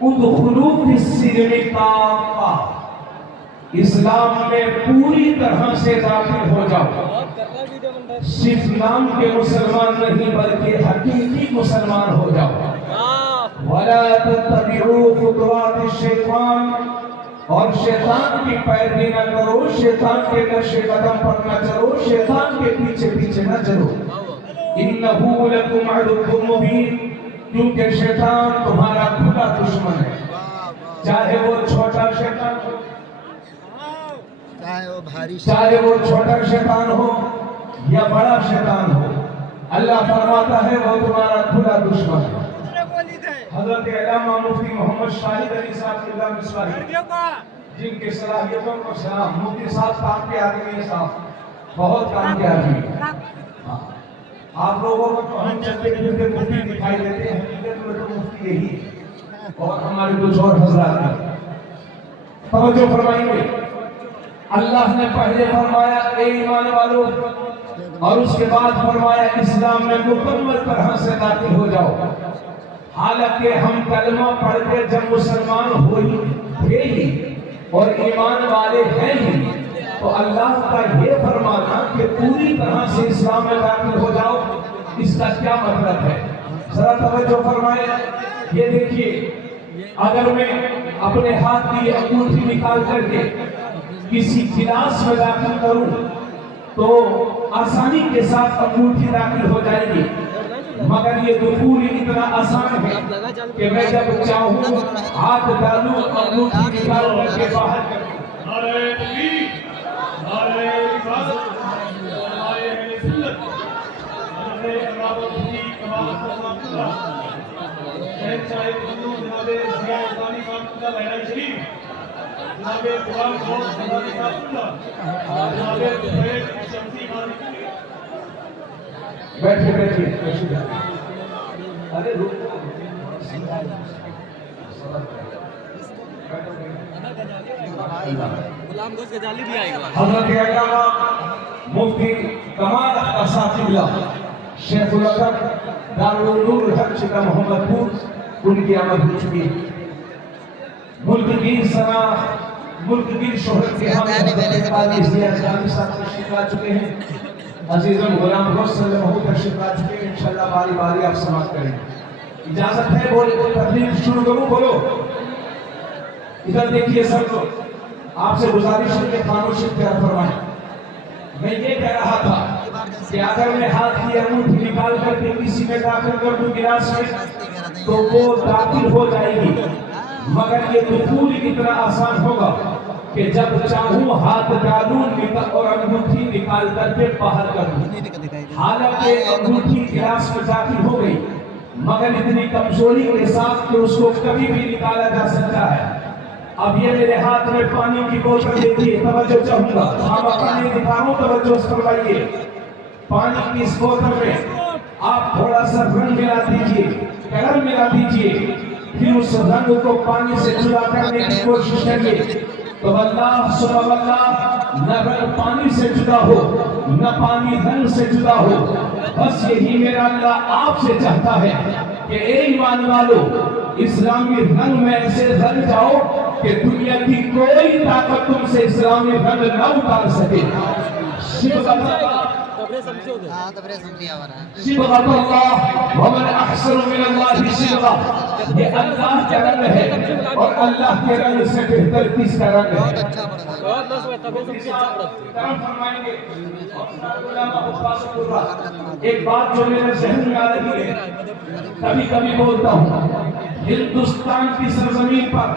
ادخلوا فی السلم کافہ، اسلام میں پوری طرح سے داخل ہو جاؤ، صرف نام کے مسلمان نہیں بلکہ حقیقی مسلمان ہو جاؤ۔ وَلَا تَتَّبِعُوا خُطُوَاتِ الشَّيْطَانِ، اور شیطان کی پیروی نہ کرو، شیطان کے نقش قدم پر نہ چلو، شیطان کے پیچھے پیچھے نہ چلو۔ إِنَّهُ لَكُمْ عَدُوٌّ مُّبِينٌ، کیونکہ شیطان تمہارا کھلا دشمن ہے، چاہے وہ چھوٹا شیطان ہو، چاہے وہ چھوٹا شیطان ہو یا بڑا شیطان ہو، اللہ فرماتا ہے وہ تمہارا کھلا دشمن ہے۔ حضرت علامہ مفتی محمد شاہد علی صاحب کی اللہ مصباحی، جن کی صلاحیتوں کو سلام، مفتی صاحب کام کے آدمی ہیں، صاحب بہت کام کے آدمی ہیں۔ آپ لوگوں کو تو ہم چلتے پھرتے مفتی دکھائی دیتے ہیں، حقیقت میں تو مفتی یہی ہے، اور ہمارے کچھ اور حضرات ہیں۔ توجہ فرمائیں گے، اللہ نے پہلے فرمایا اے ایمان والو، اور اس کے بعد فرمایا اسلام میں مکمل طرح سے داخل ہو جاؤ۔ حالانکہ ہم کلمہ پڑھ کے جب مسلمان ہوئی تھے ہی اور ایمان والے ہیں ہی، تو اللہ کا یہ فرمانا کہ پوری طرح سے اسلام میں داخل ہو جاؤ، اس کا کیا مطلب ہے؟ ذرا توجہ فرمائیں۔ یہ دیکھیے، اگر میں اپنے ہاتھ کی انگوٹھی نکال کر کے کسی کلاس میں داخل کروں تو آسانی کے ساتھ انگوٹھی داخل ہو جائے گی، مگر یہ دخول اتنا آسان ہے کہ میں جب چاہوں ہاتھ ڈالوں، انگوٹھی نکال کر کے باہر کروں۔ نعرہ تکبیر، نعرہ حفاظت، نعرہ اہل سنت، نعرہ امام مفتی کمال حسن اللہ، شہنشاہ بندو جناب ضیاء اسلامی فاطمہ اللہ بحرائے شریف، جناب قرآن بہت جناب فاطمہ اللہ، جناب زبیر شمسی مالک۔ بیٹھے بیٹھے ارے رکو، حضرت علامہ مفتی کمال حسن اللہ شیخ الادب دارالعلوم الحق شیخ محمد پور، ان کی آمد ہو چکی ہے۔ ملک کی صلاح، ملک کی شہرت کے ہم ضیاء اسلامی صاحب تشریف لا چکے ہیں، عزیزم غلام رسول صلی اللہ علیہ وسلم تشریف لا چکے ہیں، انشاءاللہ باری باری آپ سماعت کریں۔ اجازت ہے بولے تقریر شروع کروں؟ بولو، ادھر دیکھیے سب لوگ، آپ سے گزارش ہے کہ خاموشی اختیار فرمائیں۔ میں یہ کہہ رہا تھا کہ اگر میں ہاتھ کی انگوٹھی نکال کر کے کسی میں داخل کر دوں گلاس میں تو وہ داخل ہو جائے گی، مگر یہ دخول اتنا آسان ہوگا کہ جب چاہوں ہاتھ ڈالوں اور انگوٹھی نکال کر کے باہر کر دوں۔ حالانکہ انگوٹھی گلاس میں داخل ہو گئی، مگر اتنی کمزوری کے ساتھ کہ اس کو کبھی بھی نکالا جا سکتا ہے۔ اب یہ میرے ہاتھ میں پانی کی بوتل دیکھیے، توجہ چاہوں گا، ہم پانی دکھا رہا ہوں، توجہ فرمائیے۔ پانی کی اس بوتل میں آپ تھوڑا سا رنگ ملا دیجئے، کلر ملا دیجئے، پھر اس رنگ کو پانی سے جدا کرنے کی کوشش کریے، تو اللہ سبحان اللہ، نہ رنگ پانی سے جدا ہو، نہ پانی رنگ سے جدا ہو۔ بس یہی میرا اللہ آپ سے چاہتا ہے کہ اے ایمان والو، اسلامی رنگ میں ایسے رنگ جاؤ کہ دنیا کی کوئی طاقت تم سے اسلامی رنگ نہ اتار سکے۔ صبغۃ اللہ ومن احسن من اللہ صبغہ، یہ اللہ کا رنگ ہے، اور اللہ کے رنگ سے بہتر کس کا رنگ ہے؟ ایک بات جو میرے ذہن میں آ رہی ہے، کبھی کبھی بولتا ہوں، ہندوستان کی سرزمین پر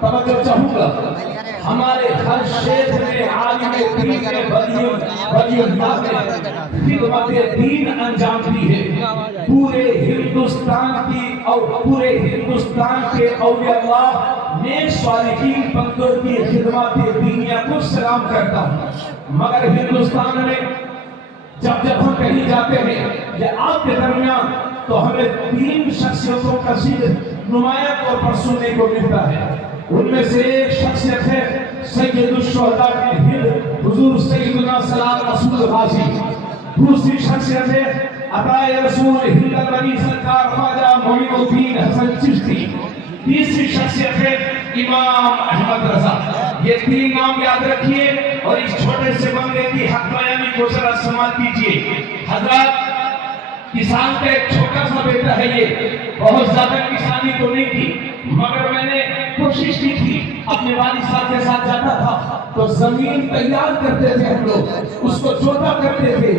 توجہ چاہوں گا، ہمارے ہر شیخ نے، عالم دین نے، ولی اللہ نے خدمت دین انجام دی ہے۔ پورے ہندوستان کے اولیاء اللہ نیک صالحین بندوں کی خدمت دینیا کو سلام کرتا ہوں، مگر ہندوستان میں جب ہم کہیں جاتے ہیں یا آپ کے درمیان، تو ہمیں 3 شخصیتوں کا ذکر نمایاں طور پر سننے کو ملتا ہے۔ ان میں سے ایک شخصیت ہے سید الشہداء کی حضور سیدنا سلام رسول غازی، دوسری شخصیت ہے عطائے رسول ہند الولی سرکار خواجہ معین الدین حسن چشتی، تیسری شخصیت ہے امام احمد رضا۔ یہ تین نام یاد رکھیے اور اس چھوٹے سے بندے کی حق بیانی کو ذرا سماعت کیجیے۔ حضرات، کسان کا ایک چھوٹا سا بیٹا ہے، یہ بہت زیادہ کسانی تو نہیں کی، مگر میں نے کوشش کی تھی، اپنے والد صاحب کے ساتھ جاتا تھا تو زمین تیار کرتے تھے ہم لوگ، اس کو جوتا کرتے تھے،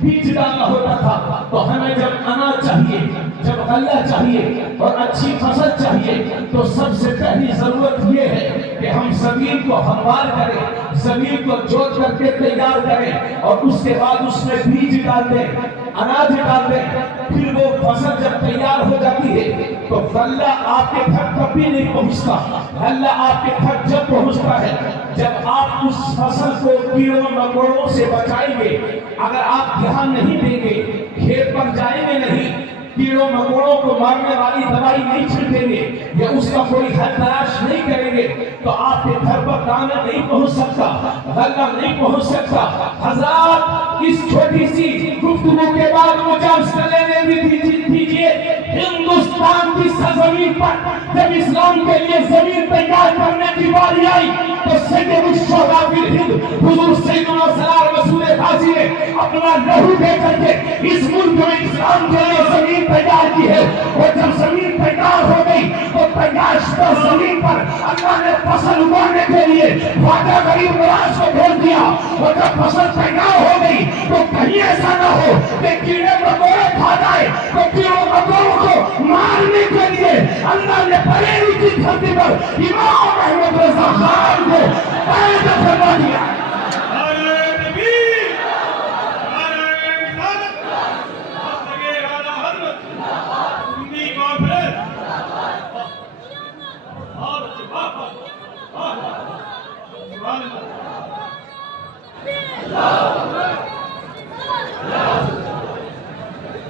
بیج ڈالنا ہوتا تھا، تو ہمیں جب اناج چاہیے، جب غلہ چاہیے اور اچھی فصل چاہیے تو سب سے پہلی ضرورت یہ ہے کہ ہم زمین کو ہموار کریں، زمین کو جوت کر کے تیار کریں اور اس کے بعد اس میں بیج ڈال دیں، اناج ڈال دیں، پھر وہ فصل جب تیار ہو جاتی ہے تو غلہ آپ کے گھر کبھی نہیں پہنچتا۔ غلہ آپ کے گھر جب پہنچتا ہے جب آپ اس فصل کو کیڑوں مکوڑوں سے بچائیں گے۔ اگر آپ دھیان نہیں دیں گے، کھیت پر جائیں گے نہیں، کیڑوں مکوڑوں کو مارنے والی دوائی نہیں چھڑکیں گے یا اس کا کوئی حل تلاش نہیں کریں گے تو آپ کے گھر پر دانا نہیں پہنچ سکتا، غلہ نہیں پہنچ سکتا۔ حضرات، اس چھوٹی سی گفتگو کے بعد مجھے لینے بھی دیجیے، ہندوستان کی سرزمین پر جب اسلام کے لیے زمین تیار کرنے کی باری آئی تو سید الشہداء فی الہند حضور سیدنا سرکار رسول غازی نے اپنا لہو دے کر کے اس ملک میں اسلام کے لیے زمین تیار کی ہے، اور جب زمین تیار ہو گئی تو تیار شدہ زمین پر اللہ نے فصل اگانے کے لیے وعدہ غریب نواز کو بھیج دیا، اور جب فصل تیار ہو گئی تو کہیں ایسا نہ ہو کہ کیڑے مکوڑے کھا جائے، تو کیڑوں مکوڑوں کو مارنے کے لیے اللہ نے بریلی کی دھرتی پر امام احمد رضا خان کو قائد فرما دیا۔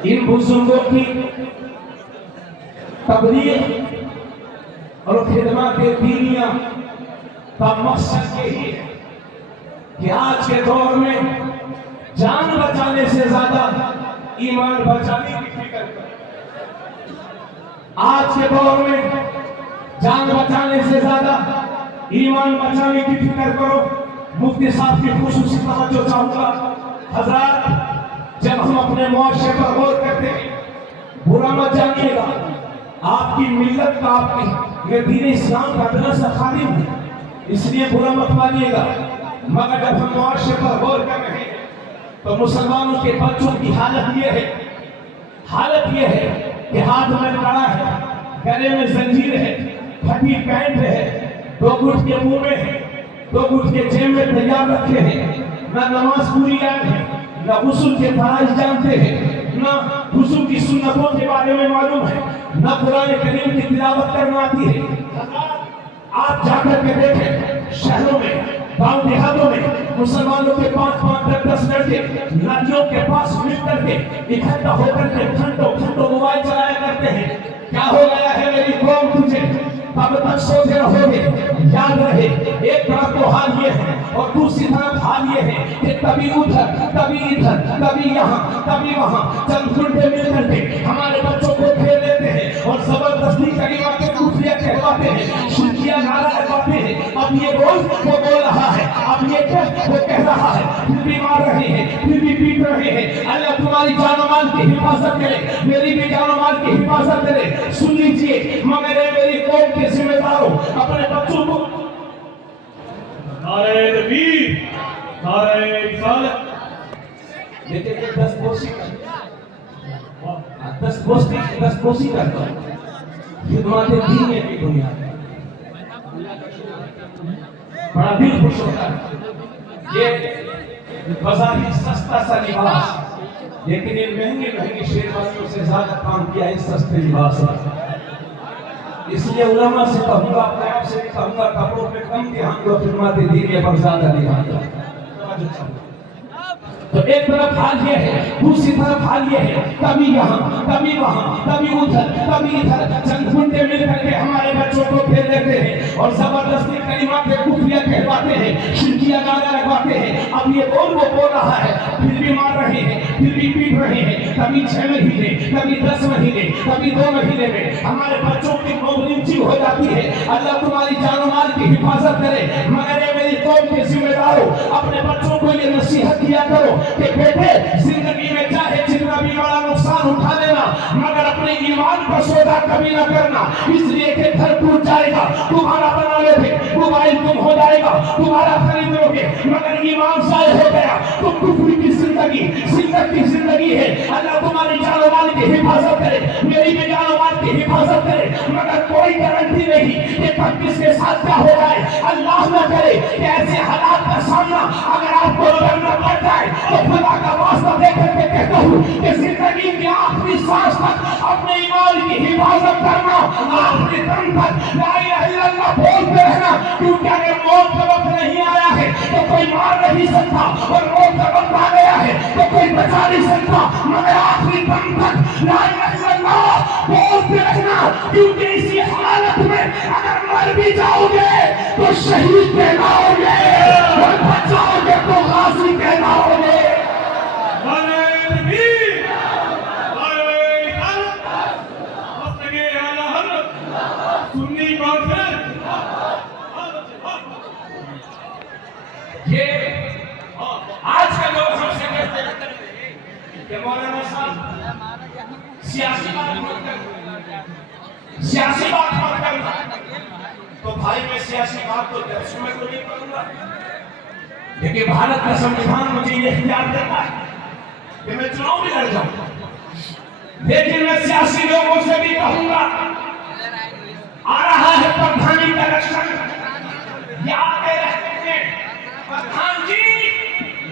ان بزرگوں کی تبلیغ اور خدمات دینیہ کا مقصد یہی ہے کہ آج کے دور میں جان بچانے سے زیادہ ایمان بچانے کی فکر کریں۔ آج کے دور میں جان بچانے سے زیادہ ایمان بچانے کی فکر کرو۔ مفتی صاحب کی خصوصی توجہ چاہوں گا۔ حضرات، جب ہم اپنے معاشرے پر غور کرتے ہیں، برا مت جانیے گا، آپ کی ملت کا، آپ کی یہ دین اسلام کا درس خالی ہے، اس لیے برا مت مانیے گا، مگر جب ہم معاشرے پر غور کر رہے ہیں تو مسلمانوں کے بچوں کی حالت یہ ہے کہ ہاتھ میں کڑا ہے، گلے میں زنجیر ہے، پھٹی پینٹ ہے، 2 گھٹ کے منہ میں ہے، 2 گھٹ کے جیب میں تیار رکھے ہیں، نہ نماز پوری یاد ہے، نہ غسل کے فرائض جانتے ہیں، نہ غسل کی سنتوں کے بارے میں معلوم ہے، نہ قرآن کریم کی تلاوت کرنا آتی ہے۔ آپ جا کر کے دیکھیں، شہروں میں، گاؤں دیہاتوں میں مسلمانوں کے 5-5 10 لڑکے ندیوں کے پاس مل کر کے اکٹھا ہو کر کے گھنٹوں موبائل چلایا کرتے ہیں۔ کیا ہو گیا ہے میری قوم تجھے؟ تب تک سوتے رہو گے۔ یاد رہے، ایک طرف تو حال یہ ہے اور دوسری طرف حال یہ ہے کہ کبھی ادھر، کبھی ادھر، کبھی یہاں، کبھی وہاں، چند گھنٹے مل کر کے ہمارے بچوں کو کھیل لیتے ہیں اور زبردستی کلمہ کے کفریہ کہواتے ہیں، شرکیہ نعرہ لگاتے ہیں۔ اب یہ بول، وہ بول رہا ہے، اب یہ کہہ، وہ کہہ رہا ہے، پھر بھی مار رہے ہیں، پھر بھی پیٹ رہے ہیں۔ اللہ تمہاری جان و مال کی حفاظت کرے، میری بھی جان و مال کی حفاظت کرے۔ سن لیجئے، مگر اے میری قوم کے ذمہ داروں، اپنے بچوں کو نعرہ تکبیر، نعرہ رسالت۔ لیکن یہ دست بوسی کرتا ہوں خدمات دینیہ کی بنیاد پر۔ بڑا دل خوش ہوتا ہے۔ یہ بظاہر سستا سا لباس، لیکن ان مہنگی شیروانیوں سے زیادہ کام کیا ہے سستے لباس کا۔ اس لیے علماء سے کہوں گا، اپنے آپ سے بھی کہوں گا، کپڑوں پہ کم دھیان دو، خدمات دینیہ پر زیادہ دھیان دو۔ تو ایک طرف حال یہ ہے، دوسری طرف حال یہ ہے، کبھی یہاں، کبھی وہاں، کبھی ادھر، کبھی ادھر، چند گھنٹے مل کر کے ہمارے بچوں کو کھیل لیتے ہیں اور زبردستی کلمہ کے کفریہ کہلواتے ہیں, شرکیہ گانے لگواتے ہیں. اب یہ وہ بول رہا ہے, پھر بھی مار رہے ہیں, پھر بھی پیٹ رہے ہیں. کبھی 6 مہینے, کبھی 10 مہینے, کبھی 2 مہینے میں ہمارے بچوں کی موبلنچنگ ہو جاتی ہے. اللہ تمہاری جان و مال کی حفاظت کرے. مگر اے میری قوم کے ذمہ داروں, اپنے بچوں کو یہ نصیحت کیا کرو کہ بیٹے زندگی میں چاہے جتنا بھی بڑا نقصان اٹھا لینا, مگر اپنے ایمان کا سودا کبھی نہ کرنا. اس لیے کہ گھر ٹوٹ جائے گا, تمہارا بنا لے تھے, موبائل گم ہو جائے گا, تمہارا خرید لو گے, مگر ایمان ضائع ہو گیا تو کفر کی زندگی ذلت کی زندگی ہے. اللہ تمہاری جان و مال کی حفاظت کرے, میری بھی جان و مال کی حفاظت کرے. مگر کوئی گارنٹی نہیں کہ کب کس کے ساتھ کیا ہو جائے. اللہ نہ کرے کہ ایسے حالات کا سامنا اگر آپ کو کرنا پڑ جائے تو خدا کا واسطہ دے کر کے کہتا ہوں کہ زندگی کی آخری سانس تک اپنے ایمان کی حفاظت کرنا, آخری دم تک لا الہ الا اللہ بولتے رہنا. کیونکہ اگر موت کا وقت نہیں آیا ہے تو کوئی مار نہیں سکتا, اور موت کا وقت آ گیا ہے تو کوئی بچا نہیں سکتا. مگر آخری دم تک لا الہ الا اللہ بولتے رہنا, کیونکہ اسی حالت میں اگر مر بھی جاؤ گے تو شہید کہلاؤ گے, اور بچاؤ گے تو غازی کہلاؤ گے. آج کا لوگ ہم سے کہتے ہیں کہ مولانا صاحب سیاسی بات مت کرنا, سیاسی بات مت کرنا. تو بھائی میں سیاسی بات تو درسوں میں تو نہیں کروں گا, لیکن بھارت کا سموِدھان مجھے یہ اختیار دیتا ہے کہ میں چناؤ بھی لڑ جاؤں. لیکن میں سیاسی لوگوں سے بھی کہوں گا, آ رہا ہے پردھانی کا الیکشن, یہ آتے رہتے ہیں. پردھان جی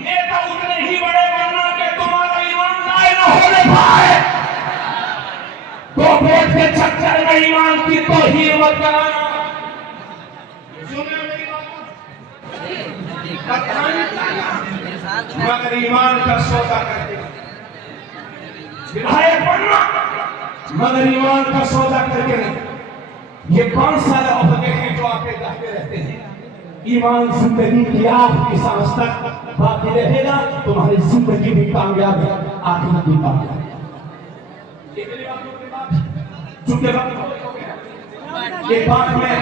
نیتا اتنے ہی بڑے بننا کہ تمہارا ایمان ضائع نہ ہونے پائے, تو ووٹ کے چکر میں ایمان کی توہین مت کرانا. مگر ایمان کا سودا کرتے ودھایک بننا, مگر ایمان کا سودا کر کے نہیں. یہ کون سا عہدے ہیں جو آپ کے کہتے رہتے ہیں؟ ایمان زندگی کی آخری سانس تک باقی رہے گا, تمہاری زندگی بھی کامیاب ہے, آخرت بھی کامیاب ہے. یہ میری بات چونکہ وقت ہو گیا, یہ بات میں